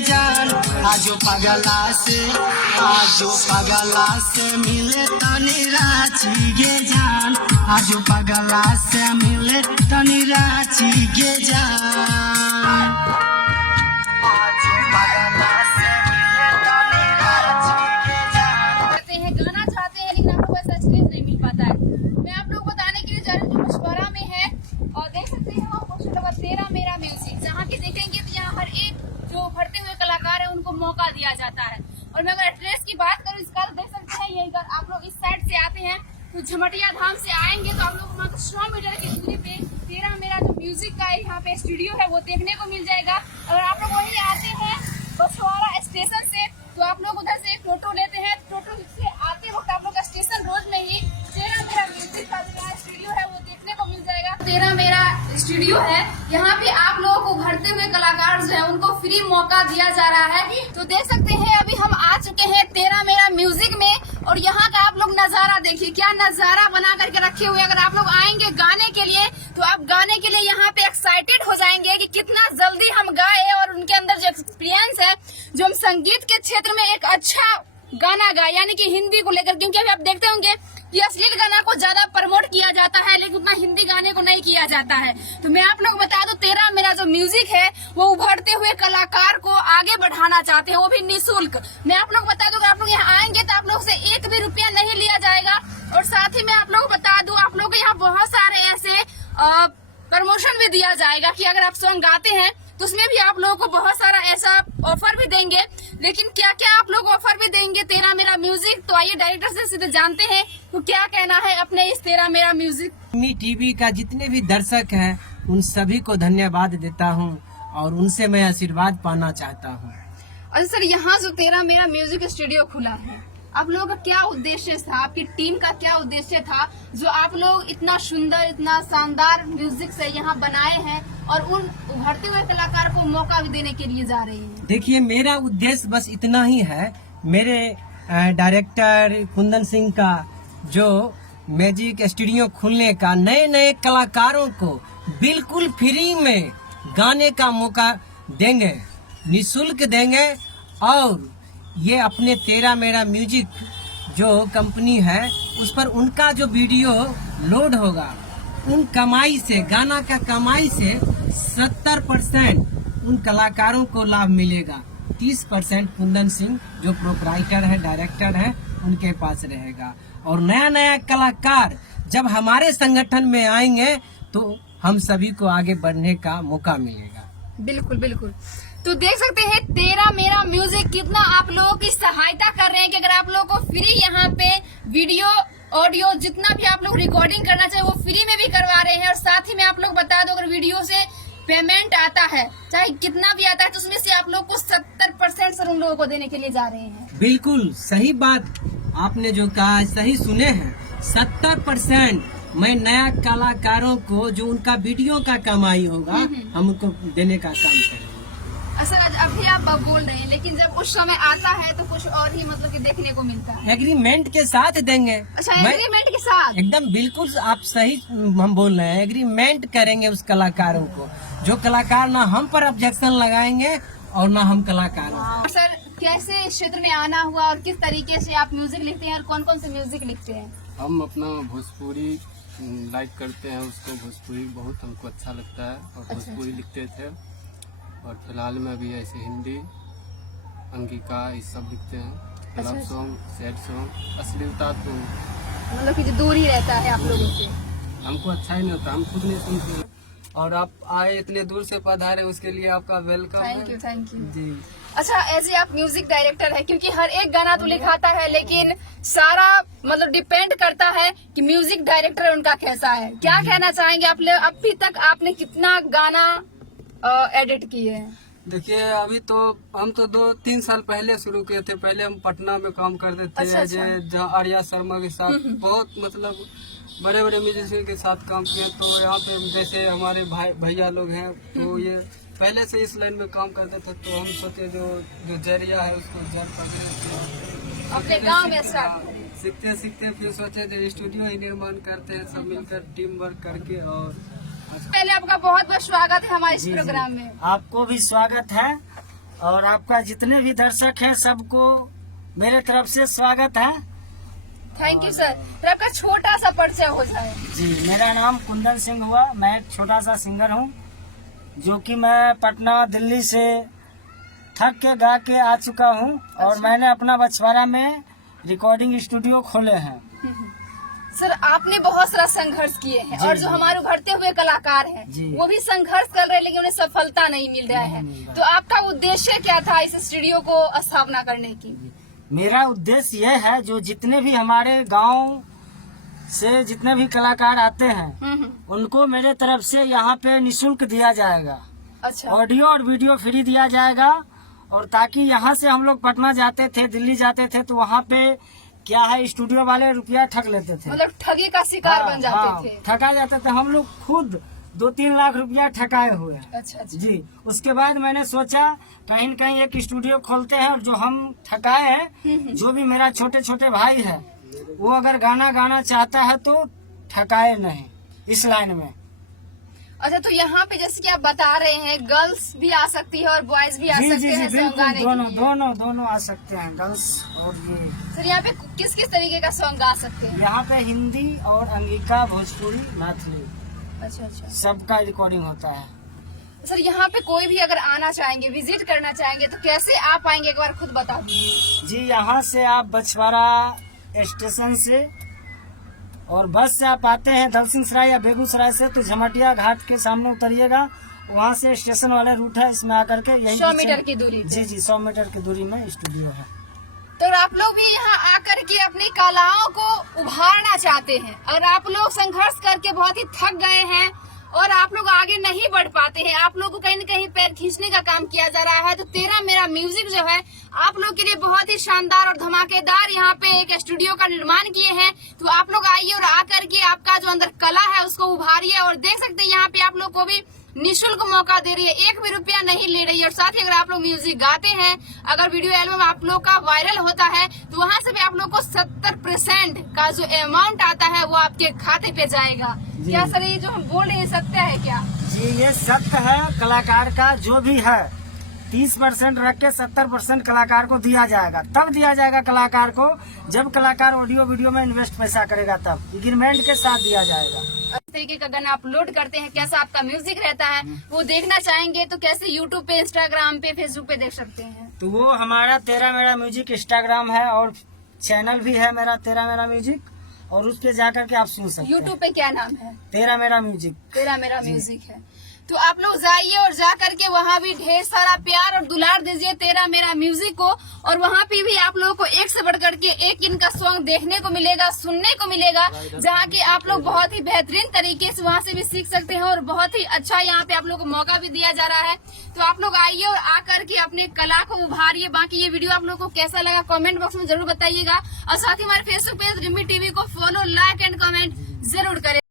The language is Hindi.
जान। आजो पगला से मिले तनी रांची गे जान। आजो पगला से मिले तनी रांची गे जान। गाना चाहते हैं लेकिन आपको ऐसा स्टेज नहीं मिल पाता है। मैं आप लोग को बताने के लिए जा रही हूँ मशवरा में है और देख सकते हैं वहाँ पोस्टर लगा तेरा मेरा म्यूजिक, जहाँ की देखेंगे तो यहाँ हर एक जो उभरते हुए कलाकार है उनको मौका दिया जाता है। और मैं अगर एड्रेस की बात करूँ इसका तो देख सकते हैं ये आप लोग इस साइड से आते हैं तो झमटिया धाम से आएंगे तो आप लोग वहाँ 100 मीटर की दूरी पे तेरा मेरा जो म्यूजिक का यहाँ पे स्टूडियो है वो देखने को मिल जाएगा। अगर आप लोग वहीं आते हैं बछवाड़ा स्टेशन से तो आप लोग उधर से एक टोटो लेते हैं, टोटो से आते वक्त आप लोग का स्टेशन रोड में ही तेरा मेरा म्यूजिक का स्टूडियो है वो देखने को मिल जाएगा। तेरा मेरा स्टूडियो है, यहाँ पे आप लोगों को उभरते हुए कलाकार जो है उनको फ्री मौका दिया जा रहा है। तो देख सकते हैं अभी हम आ चुके हैं तेरा मेरा म्यूजिक में और यहाँ का आप लोग नजारा देखिए, क्या नजारा बना करके रखे हुए। अगर आप लोग आएंगे गाने के लिए तो आप गाने के लिए यहाँ पे एक्साइटेड हो जाएंगे कि कितना जल्दी हम गाए और उनके अंदर जो एक्सपीरियंस है जो हम संगीत के क्षेत्र में एक अच्छा गाना गाए, यानी कि हिंदी को लेकर। क्योंकि अभी आप देखते होंगे कि अश्लील गाना को ज्यादा प्रमोट किया जाता है लेकिन उतना हिंदी गाने को नहीं किया जाता है। तो मैं आप लोग बता दूं तेरा मेरा जो म्यूजिक है वो उभरते हुए कलाकार को आगे बढ़ाना चाहते हैं, वो भी निःशुल्क। मैं आप लोग बता दूं आप लोग यहाँ आएंगे तो आप लोग से 1 भी रुपया नहीं लिया जाएगा। और साथ ही मैं आप लोग बता दूं आप लोग को यहाँ बहुत सारे ऐसे प्रमोशन भी दिया जाएगा कि अगर आप सॉन्ग गाते हैं तो उसमें भी आप लोगों को बहुत सारा ऐसा ऑफर भी देंगे। लेकिन क्या क्या आप लोग ऑफर भी देंगे तेरा मेरा म्यूजिक, तो आइए डायरेक्टर से सीधे जानते हैं तो क्या कहना है अपने इस तेरा मेरा म्यूजिक। टीवी का जितने भी दर्शक हैं उन सभी को धन्यवाद देता हूं और उनसे मैं आशीर्वाद पाना चाहता हूं। और सर यहाँ जो तेरा मेरा म्यूजिक स्टूडियो खुला है आप लोगों का क्या उद्देश्य था, आपकी टीम का क्या उद्देश्य था जो आप लोग इतना सुंदर इतना शानदार म्यूजिक से यहाँ बनाए हैं और उन उभरते हुए कलाकार को मौका भी देने के लिए जा रहे हैं? देखिए मेरा उद्देश्य बस इतना ही है, मेरे डायरेक्टर कुंदन सिंह का जो मैजिक स्टूडियो खुलने का नए नए कलाकारों को बिल्कुल फ्री में गाने का मौका देंगे, निःशुल्क देंगे। और ये अपने तेरा मेरा म्यूजिक जो कंपनी है उस पर उनका जो वीडियो लोड होगा उन कमाई से, गाना का कमाई से 70% उन कलाकारों को लाभ मिलेगा। 30% कुंदन सिंह जो प्रोपराइटर है, डायरेक्टर है, उनके पास रहेगा। और नया नया कलाकार जब हमारे संगठन में आएंगे तो हम सभी को आगे बढ़ने का मौका मिलेगा। बिल्कुल बिल्कुल। तो देख सकते हैं तेरा मेरा म्यूजिक कितना आप लोगों की सहायता कर रहे हैं कि अगर आप लोगों को फ्री यहाँ पे वीडियो ऑडियो जितना भी आप लोग रिकॉर्डिंग करना चाहिए वो फ्री में भी करवा रहे हैं। और साथ ही में आप लोग बता दो अगर वीडियो से पेमेंट आता है चाहे कितना भी आता है तो उसमें से आप लोग को 70% सर उन लोगों को देने के लिए जा रहे हैं। बिल्कुल सही बात आपने जो कहा सही सुने हैं। 70% मैं नया कलाकारों को जो उनका वीडियो का कमाई होगा हम उनको देने का काम करेंगे। सर अभी आप बोल रहे हैं लेकिन जब उस समय आता है तो कुछ और ही मतलब कि देखने को मिलता है। एग्रीमेंट के साथ देंगे। अच्छा एग्रीमेंट के साथ? एकदम बिल्कुल आप सही हम बोल रहे हैं, एग्रीमेंट करेंगे उस कलाकारों को। जो कलाकार ना हम पर ऑब्जेक्शन लगाएंगे और ना हम कलाकारों को। सर कैसे इस क्षेत्र में आना हुआ और किस तरीके से आप म्यूजिक लिखते हैं और कौन कौन से म्यूजिक लिखते हैं? हम अपना भोजपुरी लाइक करते हैं, उसको भोजपुरी बहुत हमको अच्छा लगता है और भोजपुरी लिखते थे। और फिलहाल में अभी ऐसे हिंदी अंगिका ये सब लिखते हैं। लव सॉन्ग, सैड सॉन्ग, अश्लीलता तो मतलब कि दूर ही रहता है आप लोगों से, हमको अच्छा ही नहीं होता, हम खुद नहीं सुनते। और आप आए इतने दूर से पधारे उसके लिए आपका वेलकम। थैंक यू जी। अच्छा एज आप म्यूजिक डायरेक्टर है क्योंकि हर एक गाना तो लिखाता है लेकिन सारा मतलब डिपेंड करता है कि म्यूजिक डायरेक्टर उनका कैसा है। क्या कहना चाहेंगे आप लोग, अभी तक आपने कितना गाना एडिट किए हैं? देखिए अभी तो हम तो 2-3 साल पहले शुरू किए थे। पहले हम पटना में काम करते थे। अच्छा। जहाँ आर्या शर्मा के साथ बहुत मतलब बड़े बड़े म्यूजिशियन के साथ काम किए। तो यहाँ पे जैसे हमारे भैया लोग हैं तो ये पहले से इस लाइन में काम करते थे। तो हम सोचे जो जरिया है उसको जड़ पकड़े अपने गांव में सीखते सीखते फिर सोचे जो स्टूडियो ही निर्माण करते हैं सब मिलकर टीम वर्क करके। और पहले आपका बहुत बहुत स्वागत है हमारे इस प्रोग्राम में। आपको भी स्वागत है और आपका जितने भी दर्शक हैं सबको मेरे तरफ से स्वागत है। Thank you sir. तो आपका छोटा सा परिचय हो जाए। जी, मेरा नाम कुंदन सिंह हुआ। मैं एक छोटा सा सिंगर हूँ जो कि मैं पटना दिल्ली से थक के गा के आ चुका हूँ। और मैंने अपना बछवाड़ा में रिकॉर्डिंग स्टूडियो खोले हैं। सर आपने बहुत सारा संघर्ष किए हैं जी, और जो जी। हमारे उभरते हुए कलाकार हैं जी। वो भी संघर्ष कर रहे हैं लेकिन उन्हें सफलता नहीं मिल रहा है। नहीं मिल रहा। तो आपका उद्देश्य क्या था इस स्टूडियो को स्थापना करने की? मेरा उद्देश्य यह है जो जितने भी हमारे गांव से जितने भी कलाकार आते हैं उनको मेरे तरफ से यहाँ पे निशुल्क दिया जाएगा। अच्छा। ऑडियो और वीडियो फ्री दिया जाएगा। और ताकि यहाँ से हम लोग पटना जाते थे, दिल्ली जाते थे, तो वहाँ पे क्या है स्टूडियो वाले रुपया ठग लेते थे। मतलब ठगी का शिकार बन जाते थे। ठगा जाते थे। हम लोग खुद 2-3 लाख रुपया ठकाए हुए हैं। अच्छा अच्छा। जी, उसके बाद मैंने सोचा कहीं न कहीं एक स्टूडियो खोलते हैं और जो हम ठकाए हैं, जो भी मेरा छोटे छोटे भाई है वो अगर गाना गाना चाहता है तो ठकाए नहीं इस लाइन में। अच्छा, तो यहाँ पे जैसे कि आप बता रहे हैं गर्ल्स भी आ सकती है और बॉयज भी आ जी सकते जी जी हैं सॉन्ग बिल्कुल, गाने के दोनों लिए। दोनों दोनों आ सकते हैं, गर्ल्स और ये। सर यहाँ पे किस किस तरीके का सॉन्ग गा सकते हैं? यहाँ पे हिंदी और अंगिका, भोजपुरी, मैथिली अच्छा अच्छा। सबका रिकॉर्डिंग होता है। सर यहाँ पे कोई भी अगर आना चाहेंगे, विजिट करना चाहेंगे तो कैसे आ पाएंगे, एक बार खुद बता दीजिए। जी, यहाँ से आप बछवाड़ा स्टेशन से और बस से आप आते हैं दलसिंह सराय या बेगूसराय से तो झमटिया घाट के सामने उतरिएगा। वहाँ से स्टेशन वाला रूट है, इसमें आकर के यही 100 मीटर की दूरी पे। जी जी 100 मीटर की दूरी में स्टूडियो है। तो आप लोग भी यहाँ आकर के अपनी कलाओं को उभारना चाहते हैं और आप लोग संघर्ष करके बहुत ही थक गए हैं और आप लोग आगे नहीं बढ़ पाते हैं, आप लोग को कहीं न कहीं पैर खींचने का काम किया जा रहा है। तो तेरा मेरा म्यूजिक जो है आप लोग के लिए बहुत ही शानदार और धमाकेदार यहाँ पे एक स्टूडियो का निर्माण किए हैं। तो आप लोग आइए और आकर के आपका जो अंदर कला है उसको उभारिए। और देख सकते हैं यहाँ पे आप लोग को भी निःशुल्क मौका दे रही है, 1 भी रुपया नहीं ले रही है। और साथ ही अगर आप लोग म्यूजिक गाते हैं, अगर वीडियो एल्बम आप लोग का वायरल होता है तो वहाँ से भी आप लोग को 70% का जो अमाउंट आता है वो आपके खाते पे जाएगा। क्या सर ये जो हम बोल रहे हैं सत्य है क्या? जी, ये सत्य है। कलाकार का जो भी है 30% रख के 70% कलाकार को दिया जाएगा। तब दिया जाएगा कलाकार को जब कलाकार ऑडियो वीडियो में इन्वेस्ट पैसा करेगा, तब एग्रीमेंट के साथ दिया जाएगा। इस तरीके का गाना अपलोड करते हैं, कैसा आपका म्यूजिक रहता है वो देखना चाहेंगे तो कैसे यूट्यूब पे, इंस्टाग्राम पे, फेसबुक पे देख सकते हैं? तो वो हमारा तेरा मेरा म्यूजिक इंस्टाग्राम है और चैनल भी है मेरा तेरा मेरा म्यूजिक, और उस पे जाकर के आप सुन सकते हैं। यूट्यूब पे क्या नाम है? तेरा मेरा म्यूजिक। तेरा मेरा म्यूजिक है। तो आप लोग जाइए और जा करके वहाँ भी ढेर सारा प्यार और दुलार दीजिए तेरा मेरा म्यूजिक को। और वहाँ पे भी आप लोगों को एक से बढ़कर के एक इनका सॉन्ग देखने को मिलेगा, सुनने को मिलेगा, जहाँ की आप लोग बहुत ही बेहतरीन तरीके से वहाँ से भी सीख सकते हैं। और बहुत ही अच्छा यहाँ पे आप लोग को मौका भी दिया जा रहा है। तो आप लोग आइए और आकर के अपने कला को उभारिए। बाकी ये वीडियो आप लोग को कैसा लगा कमेंट बॉक्स में जरूर बताइएगा। और साथ ही हमारे फेसबुक पेज रिमी टीवी को फॉलो, लाइक एंड कमेंट जरूर करें।